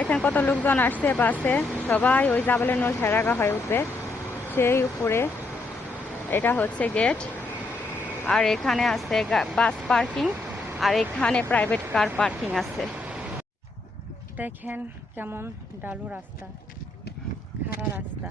দেখেন কত লোকজন আসছে বাসে, সবাই ওই জাবালের নূর হেরাগা হয়ে উঠবে সেই উপরে। এটা হচ্ছে গেট, আর এখানে আছে বাস পার্কিং, আর এখানে প্রাইভেট কার পার্কিং আছে। দেখেন কেমন ডালু রাস্তা, খাড়া রাস্তা।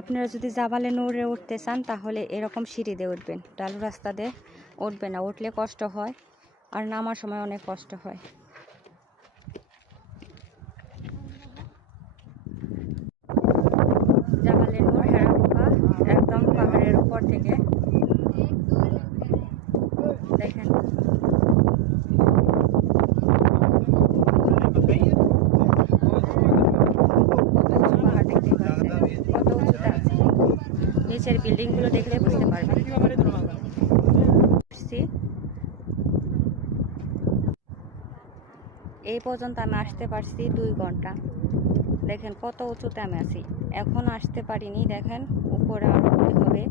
আপনারা যদি জাবালে নূরে উঠতে চান তাহলে এরকম সিঁড়ি দিয়ে উঠবেন, ডালু রাস্তা দিয়ে উঠবেন না, উঠলে কষ্ট হয় আর নামার সময় অনেক কষ্ট হয়। জাবালে নূর হেরাগুহা একদম পাহাড়ের উপর থেকে দেখেন। নিচের বিল্ডিং গুলো দেখলে বুঝতে পারবেন। এই পর্যন্ত আমি আসতে পারছি 2 ঘন্টা। দেখেন কত উঁচুতে আমি আছি, এখন আসতে পারিনি। দেখেন উপরে আরো উঠতে হবে।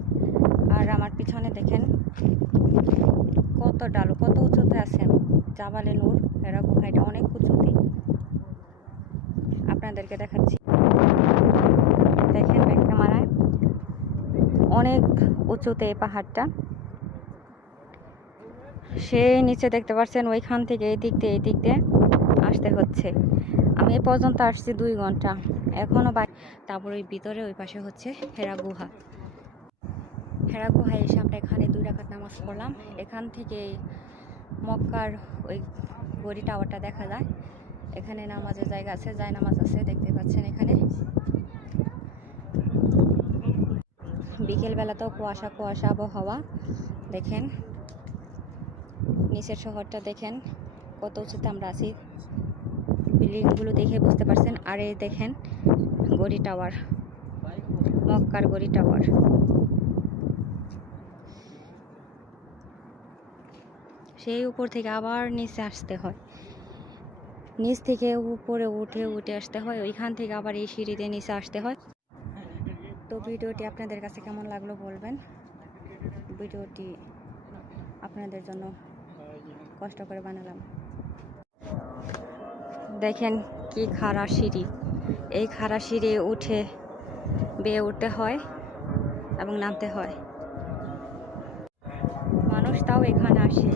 আর আমার পিছনে দেখেন কত ডালু, কত উঁচুতে আছেন। জাবালে নূর হেরাগুহা এটা অনেক উঁচুতে, আপনাদেরকে দেখাচ্ছি। দেখেন ব্যাক ক্যামেরায় অনেক উঁচুতে এই পাহাড়টা। সেই নিচে দেখতে পাচ্ছেন, ওইখান থেকে এই দিক দিয়ে আসতে হচ্ছে। আমি এ পর্যন্ত আসছি 2 ঘন্টা, এখনও বাকি। তারপর ওই ভিতরে ওই পাশে হচ্ছে হেরাগুহা। হেরাগুহা এসে আমরা এখানে 2 রাকাত নামাজ পড়লাম। এখান থেকে মক্কার ওই গড়ি টাওয়ারটা দেখা যায়। এখানে নামাজের জায়গা আছে, জায় নামাজ আছে, দেখতে পাচ্ছেন। এখানে বিকেলবেলাতেও কুয়াশা কুয়াশা আবহাওয়া। দেখেন নিচের শহরটা দেখেন কত উঁচুতে আমরা আছি, বিল্ডিংগুলো দেখে বুঝতে পারছেন। আর এই দেখেন গড়ি টাওয়ার, মক্কার গড়ি টাওয়ার। সেই উপর থেকে আবার নিচে আসতে হয়, নিচ থেকে উপরে উঠে আসতে হয়, ওইখান থেকে আবার এই সিঁড়িতে নিচে আসতে হয়। তো ভিডিওটি আপনাদের কাছে কেমন লাগলো বলবেন। ভিডিওটি আপনাদের জন্য কষ্ট করে বানালাম। দেখেন কি খাড়া সিঁড়ি, এই খাড়া সিঁড়ি উঠে বেয়ে উঠতে হয় এবং নামতে হয়। মানুষ তাও এখানে আসে।